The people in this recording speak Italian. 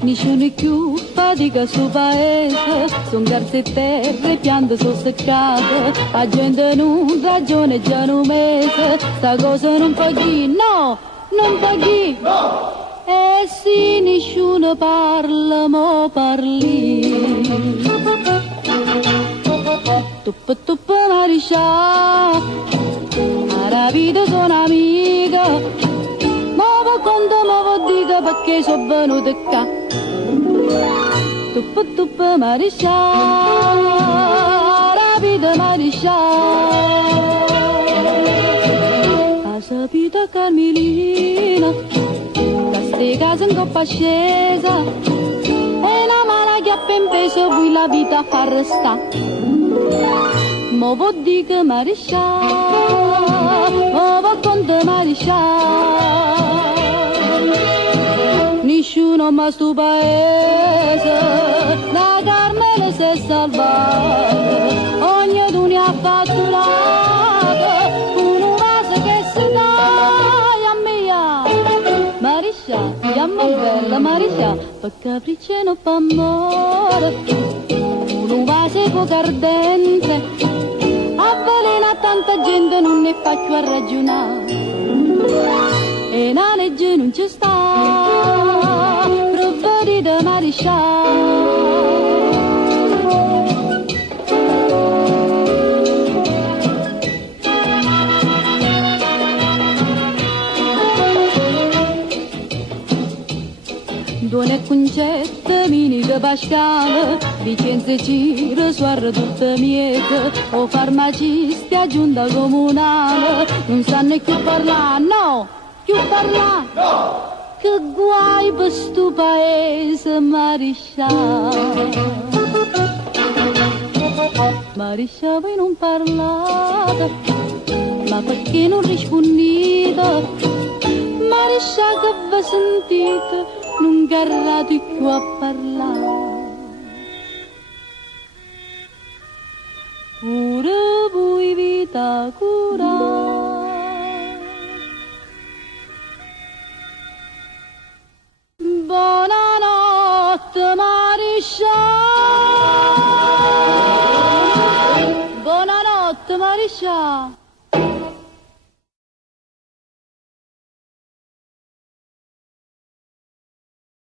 Nessuno più fatica sul paese, son garze e terre, piante sono seccate, la gente non ragione già un mese, sta cosa non fa chi, no, non fa chi, no. E se nessuno parla, mo parli. Tuppa tuppa mariscia, la vita sono amica, ma conto, ma dica perché sono venuta qua. Tuppa tuppa mariscia, la vita mariscia, ha sapito Carmelina, da ste case in coppa scesa, e la mano che ha ben peso poi la vita fa restare. Mo può dire mariscia, mo può conto mariscia. Nessuno ma sto paese, la Carmela si è salvata, ognuno ne ha fatturato, un vaso che si dà a mia. Mariscia, chiama bella Mariscia, per capriccio non fa amore, un vaso poco ardente, avvelena tanta gente non ne fa più a ragionare. E la legge non ci sta, provvedi da mariscia. Due concette, mini da Pascale, Vicenza Ciro, suarra tutta miete, o farmacisti a giunta comunale, non sanno più parlare, no! Più parla, no. Che guai per sto paese, Mariscia. Mariscia, voi non parlate, ma perché non rispondete? Mariscia, che vi sentite, non garrate più a parlare. Pure voi vita curare. Buonanotte Mariscia, buonanotte Mariscia.